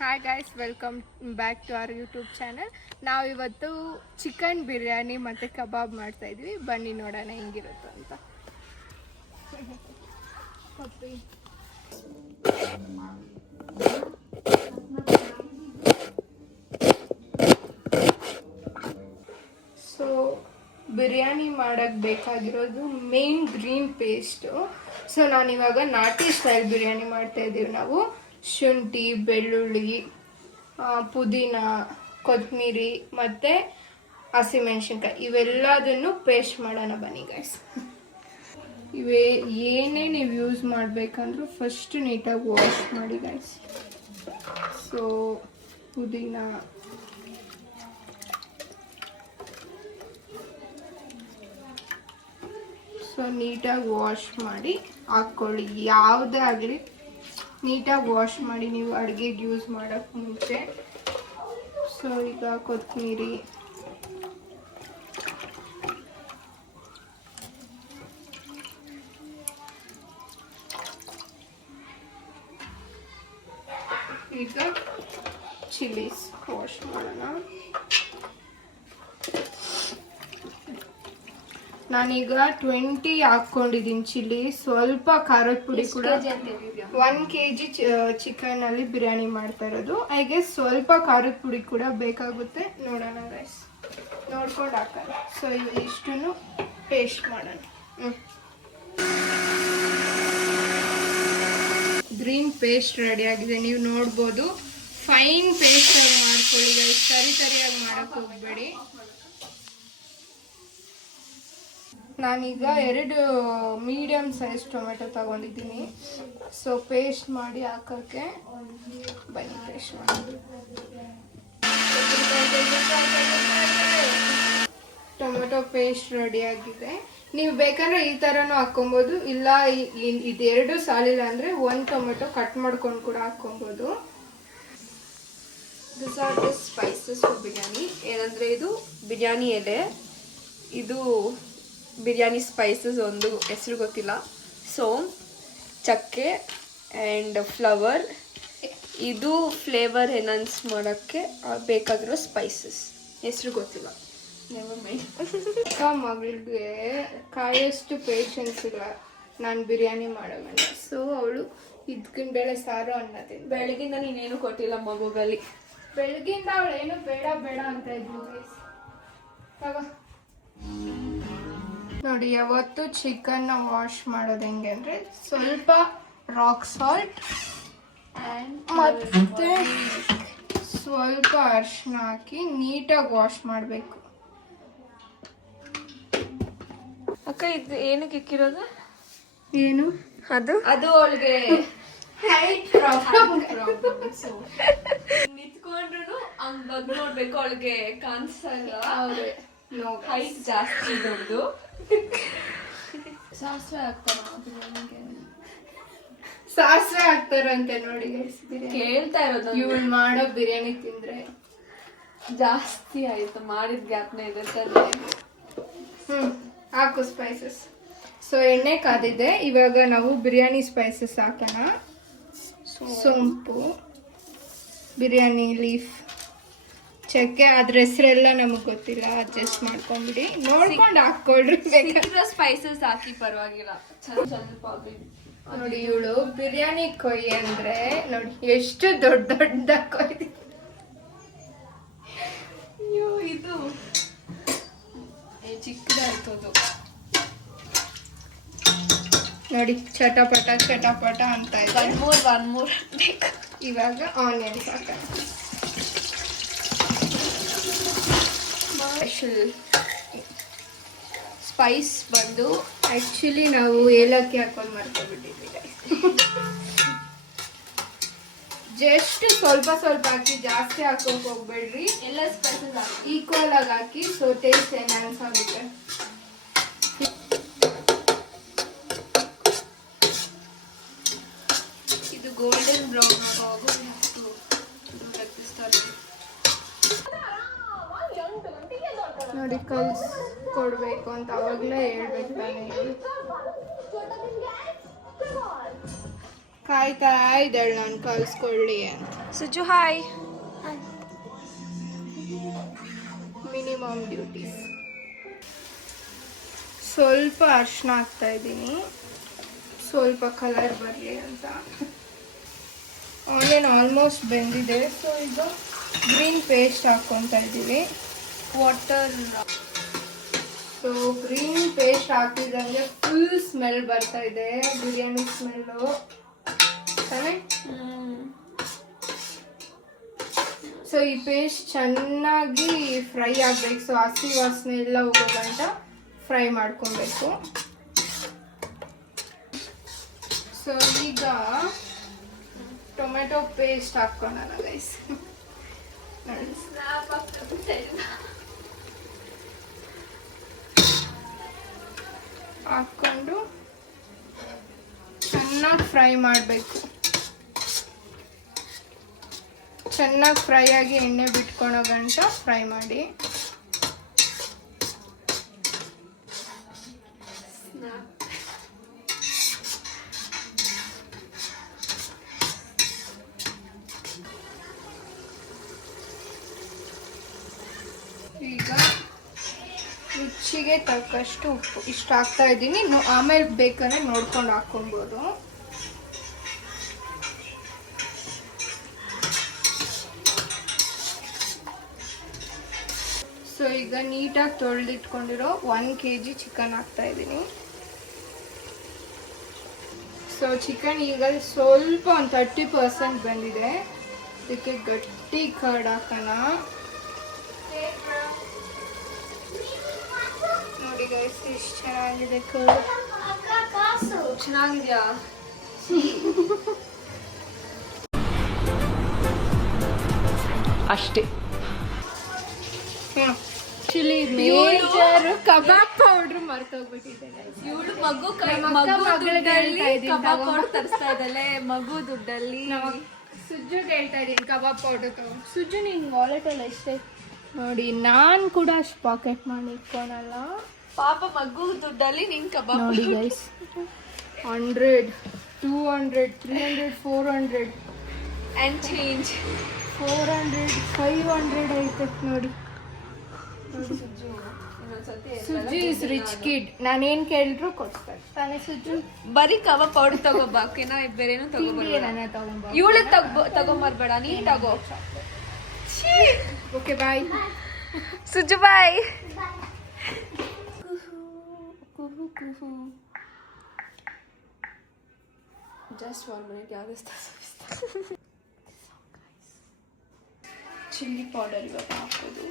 Hi guys, welcome back to our YouTube channel. ನಾವು ಇವತ್ತು chicken biryani ಮತ್ತು ಕಬಾಬ್ ಮಾಡ್ತಾಯಿದ್ವಿ. ಬನ್ನಿ ನೋಡೋಣ ಹೆಂಗಿರುತ್ತೋ ಅಂತ. ಸೊ ಬಿರಿಯಾನಿ ಮಾಡೋಕ್ಕೆ ಬೇಕಾಗಿರೋದು ಮೇನ್ ಗ್ರೀನ್ ಪೇಸ್ಟು. ಸೊ ನಾನಿವಾಗ ನಾಟಿ ಸ್ಟೈಲ್ ಬಿರಿಯಾನಿ ಮಾಡ್ತಾಯಿದ್ದೀವಿ. ನಾವು ಶುಂಠಿ, ಬೆಳ್ಳುಳ್ಳಿ, ಪುದೀನ, ಕೊತ್ತಂಬರಿ ಮತ್ತು ಹಸಿಮೆಣ್ಸಿನ್ಕಾಯಿ ಇವೆಲ್ಲದನ್ನು ಪೇಸ್ಟ್ ಮಾಡೋಣ ಬನ್ನಿ ಗೈಸ್. ಏನೇ ನೀವು ಯೂಸ್ ಮಾಡಬೇಕಂದ್ರೂ ಫಸ್ಟ್ ನೀಟಾಗಿ ವಾಶ್ ಮಾಡಿ ಗೈಸ್. ಸೊ ಪುದೀನ, ಸೊ ನೀಟಾಗಿ ವಾಶ್ ಮಾಡಿ ಹಾಕ್ಕೊಳ್ಳಿ. ಯಾವುದೇ ಆಗಲಿ ನೀಟಾಗಿ ವಾಶ್ ಮಾಡಿ ನೀವು ಅಡುಗೆಗೆ ಯೂಸ್ ಮಾಡೋಕ್ಕೆ ಮುಂಚೆ. ಸೊ ಈಗ ಕೊತ್ತಂಬರಿ, ಈಗ ಚಿಲ್ಲೀಸ್ ವಾಶ್ ಮಾಡೋಣ. ನಾನೀಗ 20 ಹಾಕ್ಕೊಂಡಿದ್ದೀನಿ ಚಿಲ್ಲಿ. ಸ್ವಲ್ಪ ಖಾರದ ಪುಡಿ ಕೂಡ 1 kg ಚಿಕನಲ್ಲಿ ಬಿರಿಯಾನಿ ಮಾಡ್ತಾ ಇರೋದು. ಐ ಗೆಸ್ ಸ್ವಲ್ಪ ಖಾರದ ಪುಡಿ ಕೂಡ ಬೇಕಾಗುತ್ತೆ. ನೋಡೋಣ ಗೈಸ್, ನೋಡ್ಕೊಂಡು ಹಾಕೋಣ. ಸೊ ಇಷ್ಟನ್ನು ಪೇಸ್ಟ್ ಮಾಡೋಣ. ಗ್ರೀನ್ ಪೇಸ್ಟ್ ರೆಡಿ ಆಗಿದೆ, ನೀವು ನೋಡ್ಬೋದು. ಫೈನ್ ಪೇಸ್ಟ್ ಆಗಿ ಮಾಡ್ಕೊಳ್ಳಿ ಗೈಸ್, ಸರಿಯಾಗಿ ಮಾಡೋಕ್ಕೆ ಹೋಗಬೇಡಿ. ನಾನೀಗ 2 ಮೀಡಿಯಮ್ ಸೈಜ್ ಟೊಮೆಟೊ ತಗೊಂಡಿದ್ದೀನಿ. ಸೊ ಪೇಸ್ಟ್ ಮಾಡಿ ಹಾಕೋಕ್ಕೆ ಬನ್ನಿ, ಪೇಸ್ಟ್ ಮಾಡಿ. ಟೊಮೆಟೊ ಪೇಸ್ಟ್ ರೆಡಿ ಆಗಿದೆ. ನೀವು ಬೇಕಾದ್ರೆ ಈ ಥರನೂ ಹಾಕ್ಕೊಬೋದು, ಇಲ್ಲ ಇದೆರಡು ಸಾಲಿಲ್ಲ ಅಂದರೆ 1 ಟೊಮೆಟೊ ಕಟ್ ಮಾಡ್ಕೊಂಡು ಕೂಡ ಹಾಕ್ಕೊಬೋದು. This are the spices for biryani. ಏನಂದರೆ ಇದು ಬಿರಿಯಾನಿ ಎಲೆ, ಇದು ಬಿರಿಯಾನಿ ಸ್ಪೈಸಸ್ ಒಂದು ಹೆಸರು ಗೊತ್ತಿಲ್ಲ. ಸೋಂಪು, ಚಕ್ಕೆ ಆ್ಯಂಡ್ ಫ್ಲವರ್. ಇದು ಫ್ಲೇವರ್ ಎನ್ಹಾನ್ಸ್ ಮಾಡೋಕ್ಕೆ ಬೇಕಾಗಿರೋ ಸ್ಪೈಸಸ್, ಹೆಸರು ಗೊತ್ತಿಲ್ಲ. Never mind. ಮಗಳಿಗೆ ಕಾಯಷ್ಟು ಪೇಷನ್ಸ್ ಇಲ್ಲ ನಾನು ಬಿರಿಯಾನಿ ಮಾಡೋಣ. ಸೊ ಅವಳು ಇದ್ಕಿನ ಬೇಳೆ ಸಾರು ಅನ್ನೋದು. ಬೆಳಗಿಂದ ನೀನೇನು ಕೊಟ್ಟಿಲ್ಲ ಮಗುಗಲ್ಲಿ. ಬೆಳಗಿಂದ ಅವಳು ಏನು ಬೇಡ ಅಂತ ಇದ್ಲು. ನೋಡಿ, ಯಾವತ್ತು ಚಿಕನ್ನ ವಾಶ್ ಮಾಡೋದು ಹೆಂಗೆ ಅಂದರೆ ಸ್ವಲ್ಪ ರಾಕ್ ಸಾಲ್ಟ್ ಮತ್ತು ಸ್ವಲ್ಪ ಅರಿಶಿನ ಹಾಕಿ ನೀಟಾಗಿ ವಾಶ್ ಮಾಡಬೇಕು. ಅಕ್ಕ ಇದು ಏನಕ್ಕೆ ಇಕ್ಕಿರೋದು? ಏನು ಅದು ಅವಳಿಗೆ ನಿಂತ್ಕೊಂಡ್ರು ಹಂಗ್ ಬಗ್ ನೋಡ್ಬೇಕು, ಅವಳಿಗೆ ಕಾಣಿಸಲ್ಲ. ಹೈಟ್ ಜಾಸ್ತಿ ದೊಡ್ಡದು. ಸಾಸಿವೆ ಹಾಕ್ತಾರಂತೆ ನೋಡಿ. ಕೇಳ್ತಾ ಇರೋದು ಇವಳು ಮಾಡೋ ಬಿರಿಯಾನಿ ತಿಂದ್ರೆ ಜಾಸ್ತಿ ಆಯ್ತು, ಮಾಡಿದ ಗ್ಯಾಪ್ನ ಇದೆ ತಾನೆ. ಹಾಕು ಸ್ಪೈಸಸ್. ಸೊ ಎಣ್ಣೆ ಕಾದಿದೆ, ಇವಾಗ ನಾವು ಬಿರಿಯಾನಿ ಸ್ಪೈಸಸ್ ಹಾಕೋಣ. ಸೋಂಪು, ಬಿರಿಯಾನಿ ಲೀಫ್, ಚಕ್ಕೆ, ಅದ್ರ ಹೆಸರೆಲ್ಲ ನಮಗೆ ಗೊತ್ತಿಲ್ಲ, ಅಡ್ಜಸ್ಟ್ ಮಾಡ್ಕೊಂಡ್ಬಿಡಿ, ನೋಡ್ಕೊಂಡು ಹಾಕ್ಕೊಳ್ರಿ. ಸ್ಪೈಸಸ್ ಹಾಕಿ ಪರವಾಗಿಲ್ಲ. ನೋಡಿ, ಇವಳು ಬಿರಿಯಾನಿ ಕೊಯ್ಯಿ ಅಂದ್ರೆ ನೋಡಿ ಎಷ್ಟು ದೊಡ್ಡ ಕೊಯ್ದು. ಇದು ಚಿಕ್ಕದಾಯ್ತು ಅದು. ನೋಡಿ ಚಟಪಟ ಅಂತ ಇದೆ. ಒನ್ ಮೂರ್ ಬೇಕು. ಇವಾಗ ಆನಿಯನ್ಸ್ ಹಾಕೋಣ. ಸ್ಪೆಷಲ್ ಸ್ಪೈಸ್ ಬಂದು ಆ್ಯಕ್ಚುಲಿ ನಾವು ಏಲಕ್ಕಿ ಹಾಕೊಂಡು ಮಾಡ್ಕೊಬಿಟ್ಟಿದ್ದೀವಿ. ಜಸ್ಟ್ ಸ್ವಲ್ಪ ಹಾಕಿ, ಜಾಸ್ತಿ ಹಾಕೋಕೆ ಹೋಗ್ಬೇಡ್ರಿ. ಎಲ್ಲ ಸ್ಪೈಸಸ್ ಈಕ್ವಲ್ ಆಗಿ ಹಾಕಿ. ಸೊ ಟೇಸ್ಟ್ ಎನ್ಹಾನ್ಸ್ ಆಗುತ್ತೆ. ಇದು ಗೋಲ್ಡನ್ ಬ್ರೌನ್ ನೋಡಿ, ಕೊಡಬೇಕು ಅಂತ ಅವಾಗಲೇ ಹೇಳ್ಬೇಕು ತಾನೇ. ಕಾಯ್ತಾ ಇದ್ದಾಳೆ ನಾನು ಕಲಿಸ್ಕೊಳ್ಳಿ ಅಂತ. ಸುಜ್ಜು ಹಾಯ್. Minimum duties. ಸ್ವಲ್ಪ ಅರಿಶಿನ ಹಾಕ್ತಾ ಇದ್ದೀನಿ, ಸ್ವಲ್ಪ ಕಲರ್ ಬರಲಿ ಅಂತ. ಆನಿಯನ್ ಆಲ್ಮೋಸ್ಟ್ ಬೆಂದಿದೆ. ಸೊ ಈಗ ಗ್ರೀನ್ ಪೇಸ್ಟ್ ಹಾಕ್ಕೊತಾ ಇದ್ದೀವಿ. ವಾಟರ್. ಸೊ ಗ್ರೀನ್ ಪೇಸ್ಟ್ ಹಾಕಿದಂಗೆ ಫುಲ್ ಸ್ಮೆಲ್ ಬರ್ತಾ ಇದೆ, ಬಿರಿಯಾನಿ ಸ್ಮೆಲ್ಲು ತಾನೇ. ಸೊ ಈ ಪೇಸ್ಟ್ ಚೆನ್ನಾಗಿ ಫ್ರೈ ಆಗ್ಬೇಕು. ಸೊ ಹಸಿ ವಾಸನೆ ಎಲ್ಲ ಹೋಗೋ ಗಂಟ ಫ್ರೈ ಮಾಡ್ಕೊಬೇಕು. ಸೊ ಈಗ ಟೊಮೆಟೊ ಪೇಸ್ಟ್ ಹಾಕ್ಕೊಳ್ಳೋಣ ಗೈಸ್. ಹಾಕ್ಕೊಂಡು ಚೆನ್ನಾಗಿ ಫ್ರೈ ಮಾಡಬೇಕು. ಚೆನ್ನಾಗಿ ಫ್ರೈ ಆಗಿ ಎಣ್ಣೆ ಬಿಟ್ಕೊಳೋ ಗಂಟ ಫ್ರೈ ಮಾಡಿ. ಈಗ ರುಚಿಗೆ ತಕ್ಕಷ್ಟು ಉಪ್ಪು ಇಷ್ಟು ಹಾಕ್ತಾ ಇದ್ದೀನಿ. ಆಮೇಲೆ ಬೇಕಾದ್ರೆ ನೋಡ್ಕೊಂಡು ಹಾಕ್ಕೊಬೋದು. ಸೊ ಈಗ ನೀಟಾಗಿ ತೊಳೆದಿಟ್ಕೊಂಡಿರೋ 1 kg ಚಿಕನ್ ಹಾಕ್ತಾ ಇದ್ದೀನಿ. ಸೊ ಚಿಕನ್ ಈಗ ಸ್ವಲ್ಪ ಒಂದು 30% ಬಂದಿದೆ. ಇದಕ್ಕೆ ಗಟ್ಟಿ ಕರ್ಡ್ ಹಾಕೋಣ. ನೋಡಿ ಗೈಸ್ ಎಷ್ಟು ಚೆನ್ನಾಗಿದೆ ಕರ್ಡ್. ಚೆನ್ನಾಗಿದ್ಯಾ? ಅಷ್ಟೇ. ಆಕ್ಚುಲಿ ಮೇಜರ್ ಕಬಾಬ್ ಪೌಡರ್ ಮರ್ತೋಗ್ಬಿಟ್ಟಿದೆ. ಇವಳು ಮಗು ಕಬಾಬ್ ಪೌಡರ್ ತರಿಸ್ತಾ ಇದ್ದಾಳೆ ಮಗು ದುಡ್ಡಲ್ಲಿ. ಸುಜ್ಜು ಹೇಳ್ತಾ ಇದ್ದೀನಿ ಕಬಾಬ್ ಪೌಡರ್ ತಗೊಂಡು. ಸುಜ್ಜು ನಿನ್ ವಾಲೆಟಲ್ಲಿ ಎಷ್ಟೇ ನೋಡಿ, ನಾನು ಕೂಡ ಅಷ್ಟು ಪಾಕೆಟ್ ಮಾಡಿ ಇಟ್ಕೊಳಲ್ಲ. ಪಾಪ ಮಗು ದುಡ್ಡಲ್ಲಿ ನಿನ್ ಕಬಾಬ್ ನೋಡಿ ಗೈಸ್, 100, 200, 300, 400 and change. 400, 500 ಐತೆ ನೋಡಿ. ಸುಜ್ಜು ಇಸ್ ರಿಚ್ ಕಿಡ್. ನಾನೇನ್ ಕೇಳಿದ್ರು ಕೊಡ್ತಾರೆ ತಾನೇ ಸುಜ್ಜು. ಬರೀ ಕಬಾಬ್ ಪೌಡರ್ ತಗೋಬಾ, ಓಕೆನಾ? ಬೇರೇನು ತಗೋಬಾರ್ದು. ಇವಳಿಗೆ ತಗೊಂಬರ್ಬೇಡ, ನೀನ್ ತಗೋ. Okay bye Sujju, bye. Just 1 minute. ಯಾವ್ದು ಚಿಲ್ಲಿ ಪೌಡರ್ ಇವಾಗ ಹಾಕೋದು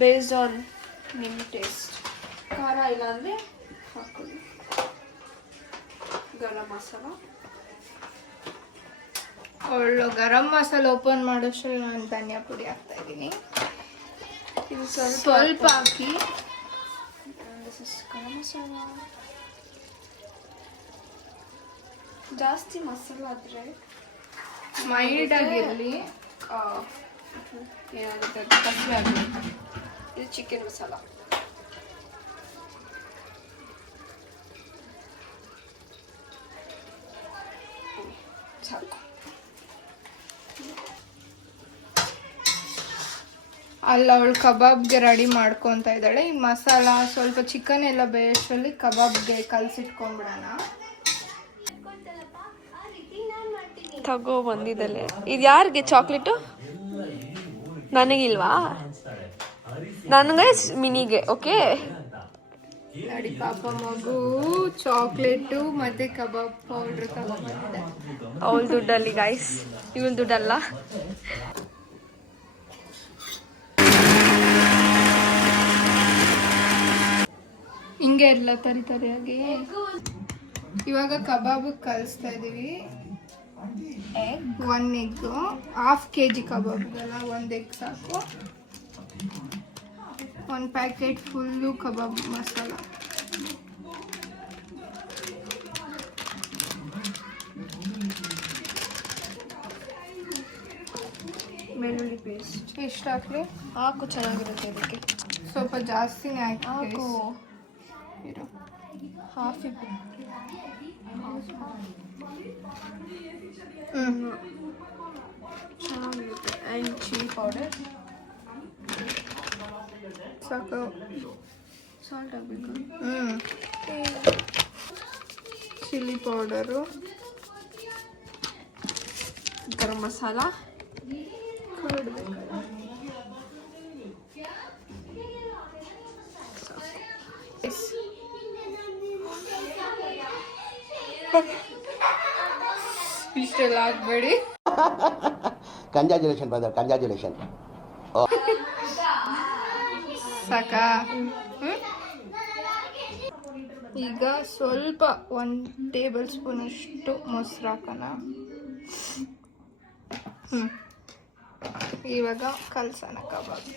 ಬೇಸ್ಡ್ ಆನ್ ನಿಮ್ಮ ಟೇಸ್ಟ್. ಖಾರ ಇಲ್ಲ ಅಂದರೆ ಹಾಕೊಳ್ಳಿ. ಗರಂ ಮಸಾಲ. ಅವಳು ಗರಂ ಮಸಾಲ ಓಪನ್ ಮಾಡೋಷ್ಟು ನಾನು ಧನಿಯಾ ಪುಡಿ ಹಾಕ್ತಾ ಇದ್ದೀನಿ. ಇದು ಸ್ವಲ್ಪ ಹಾಕಿ. ಗರಂ ಮಸಾಲ ಜಾಸ್ತಿ ಮಸಾಲ ಆದರೆ ಮೈಲ್ಡ್ ಆಗಿರಲಿ, ಏನಾಗುತ್ತೆ ಕಸಿವೆ ಆಗಬೇಕು. ಇದು ಚಿಕನ್ ಮಸಾಲ. ಸಾಕು. ಅಲ್ಲಿ ಅವಳು ಕಬಾಬ್ಗೆ ರೆಡಿ ಮಾಡ್ಕೊತಾ ಇದ್ದಾಳೆ. ಈ ಮಸಾಲ ಸ್ವಲ್ಪ ಚಿಕನ್ ಎಲ್ಲ ಬೇಯಷ್ಟರಲ್ಲಿ ಕಬಾಬ್ಗೆ ಕಲಸಿಟ್ಕೊಂಡ್ಬಿಡೋಣ. ತಗೋ ಬಂದಿದ್ದಲೆ. ಇದು ಯಾರಿಗೆ ಚಾಕ್ಲೇಟು? ನನಗಿಲ್ವಾ? ನನಗೆ ಮಿನಿಗೆ. ಓಕೆ ನೋಡಿ ಪಾಪ ಮಗು ಚಾಕ್ಲೇಟು ಮತ್ತೆ ಕಬಾಬ್ ಪೌಡ್ರ್ ತಗೊಂಡ್ಬಂದಿದೆ. ಅವಳ ದುಡ್ಡಲ್ಲಿ ಗೈಸ್, ಇವಳ ದುಡ್ಡಲ್ಲ. ಹಿಂಗೆ ಎಲ್ಲ ತರಿಯಾಗಿ ಇವಾಗ ಕಬಾಬ್ ಕಲಿಸ್ತಾ ಇದೀವಿ. 1 egg, 1/2 kg ಕಬಾಬ್ಗೆಲ್ಲ 1 egg ಸಾಕು. 1 ಪ್ಯಾಕೆಟ್ ಫುಲ್ಲು ಕಬಾಬ್ ಮಸಾಲ. ಬೆಳ್ಳುಳ್ಳಿ ಪೇಸ್ಟ್ ಎಷ್ಟು ಹಾಕ್ರಿ? ಹಾಕು, ಚೆನ್ನಾಗಿರುತ್ತೆ. ಅದಕ್ಕೆ ಸ್ವಲ್ಪ ಜಾಸ್ತಿನೇ ಹಾಕು. ಇರು. ಹಾಫ್ ಚೆನ್ನಾಗಿರುತ್ತೆ. ಆ್ಯಂಡ್ ಚಿಲ್ಲಿ ಪೌಡರ್ ಸಾಕು. ಸಾಲ್ಟ್ ಹಾಕ್ಬೇಕು. ಚಿಲ್ಲಿ ಪೌಡರು, ಗರಂ ಮಸಾಲ, ಇಷ್ಟೆಲ್ಲ ಹಾಕ್ಬೇಡಿ. Congratulation brother, congratulation. ಸಾಕಾ? ಈಗ ಸ್ವಲ್ಪ 1 ಟೇಬಲ್ ಸ್ಪೂನ್ ಅಷ್ಟು ಮೊಸರು ಹಾಕೋಣ. ಇವಾಗ ಕಲ್ಸೋಣ ಕಬಾಬ್.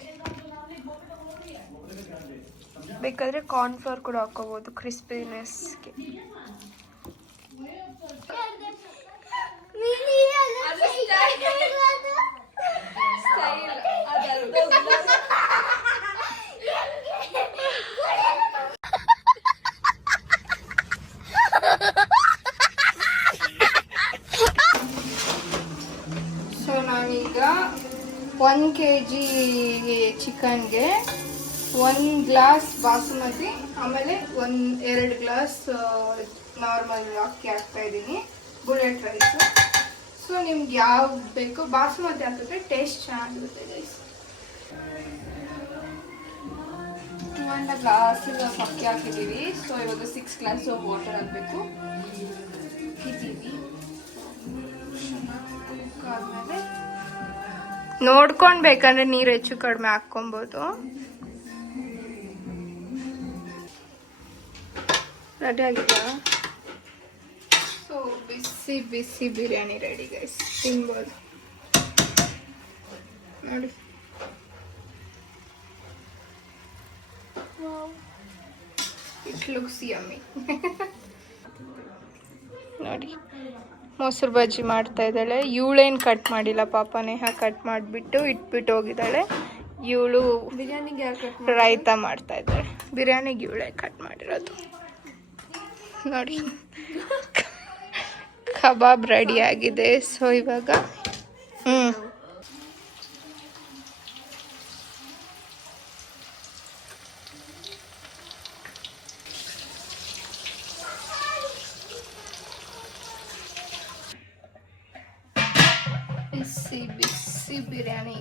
ಬೇಕಾದರೆ ಕಾರ್ನ್ಫ್ಲವರ್ ಕೂಡ ಹಾಕೋಬೋದು ಕ್ರಿಸ್ಪಿನೆಸ್ಗೆ. ಸೊ ನಾನೀಗ 1 kg ಚಿಕನ್ಗೆ 1 ಗ್ಲಾಸ್ ಬಾಸುಮತಿ, ಆಮೇಲೆ 2 ಗ್ಲಾಸ್ ನಾರ್ಮಲ್ ಅಕ್ಕಿ ಹಾಕ್ತಾ ಇದ್ದೀನಿ, ಬುಲೆಟ್ ರೈಸು. ಸೊ ನಿಮ್ಗೆ ಯಾವ್ದು ಬೇಕೋ ಬಾಸುಮತಿ ಹಾಕಿದ್ರೆ ಟೇಸ್ಟ್ ಚೆನ್ನಾಗಿರುತ್ತೆ ಗೈಸ್. 1 ಗ್ಲಾಸ್ ಅಕ್ಕಿ ಹಾಕಿದ್ದೀವಿ. ಸೊ ಇವಾಗ 6 ಗ್ಲಾಸ್ ವಾಟರ್ ಹಾಕಬೇಕು. ಹಾಕಿದ್ದೀವಿ. ಆದಮೇಲೆ ನೋಡ್ಕೊಂಡು ಬೇಕಂದ್ರೆ ನೀರು ಹೆಚ್ಚು ಕಡಿಮೆ ಹಾಕ್ಕೊಬೋದು. ರೆಡಿ ಆಗಿದೆಯಾ? ಸೊ ಬಿಸಿ ಬಿಸಿ ಬಿರಿಯಾನಿ ರೆಡಿ ಗೈಸ್, ತಿನ್ಬೋದು ನೋಡಿ. It looks yummy. ನೋಡಿ ಮೊಸರು ಬಜ್ಜಿ ಮಾಡ್ತಾ ಇದ್ದಾಳೆ. ಇವಳೇನು ಕಟ್ ಮಾಡಿಲ್ಲ ಪಾಪ, ನೇಹ ಕಟ್ ಮಾಡಿಬಿಟ್ಟು ಇಟ್ಬಿಟ್ಟು ಹೋಗಿದ್ದಾಳೆ. ಇವಳು ಬಿರಿಯಾನಿಗೆ ಯಾರು ಕಟ್ ರಾಯ್ತ ಮಾಡ್ತಾ ಇದ್ದಾಳೆ. ಬಿರಿಯಾನಿಗೆ ಇವಳೇ ಕಟ್ ಮಾಡಿರೋದು ನೋಡಿ. ಕಬಾಬ್ ರೆಡಿ ಆಗಿದೆ. ಸೊ ಇವಾಗ ಬಿಸಿ ಬಿಸಿ ಬಿರಿಯಾನಿ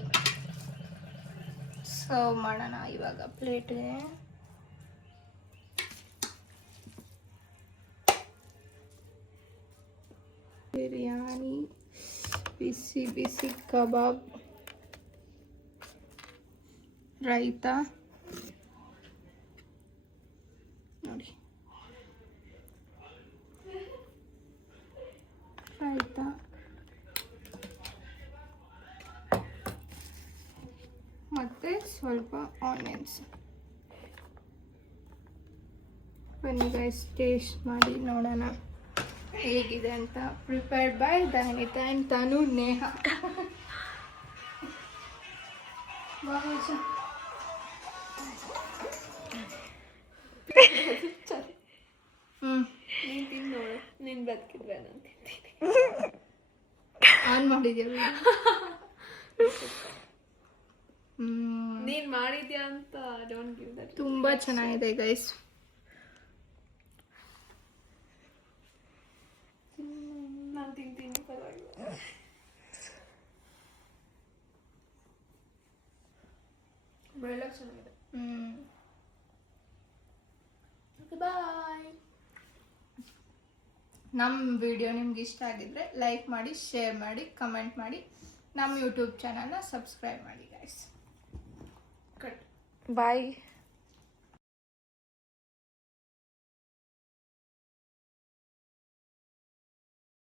ಸರ್ವ್ ಮಾಡೋಣ ಇವಾಗ ಪ್ಲೇಟ್ಗೆ. ಬಿರಿಯಾನಿ, ಬಿಸಿ ಬಿಸಿ ಕಬಾಬ್, ರೈತ ನೋಡಿ. ರೈತ ಮತ್ತೆ ಸ್ವಲ್ಪ ಆನಿಯನ್ಸ್. ಬನ್ನಿ ಗೈಸ್ ಟೇಸ್ಟ್ ಮಾಡಿ ನೋಡೋಣ ಹೇಗಿದೆ ಅಂತ. ಪ್ರಿಪೇರ್ಡ್ ಬೈ ದಾನಿತಾ ಆ್ಯಂಡ್ ತಾನು ನೇಹ. ನೀನು ತಿಂದು ನೋಡು, ನೀನು ಬದುಕಿದ್ರೆ ನಾನು ತಿಂತೀನಿ. ಆನ್ ಮಾಡಿದ್ಯಾ? ನೀನು ಮಾಡಿದ್ಯಾ ಅಂತ ಡೋಂಟ್ ಗಿವ್ ದಟ್. ತುಂಬ ಚೆನ್ನಾಗಿದೆ ಗೈಸ್. ನಾನು ತಿಂತೀನಿ ಪರವಾಗಿಲ್ಲ. ಬೆಳಗ್ಗೆ ಚೆನ್ನಾಗಿದೆ. ಬಾಯ್. ನಮ್ಮ ವಿಡಿಯೋ ನಿಮ್ಗೆ ಇಷ್ಟ ಆಗಿದ್ರೆ ಲೈಕ್ ಮಾಡಿ, ಶೇರ್ ಮಾಡಿ, ಕಮೆಂಟ್ ಮಾಡಿ, ನಮ್ಮ ಯೂಟ್ಯೂಬ್ ಚಾನಲ್ನ ಸಬ್ಸ್ಕ್ರೈಬ್ ಮಾಡಿ ಗೈಸ್. ಬಾಯ್.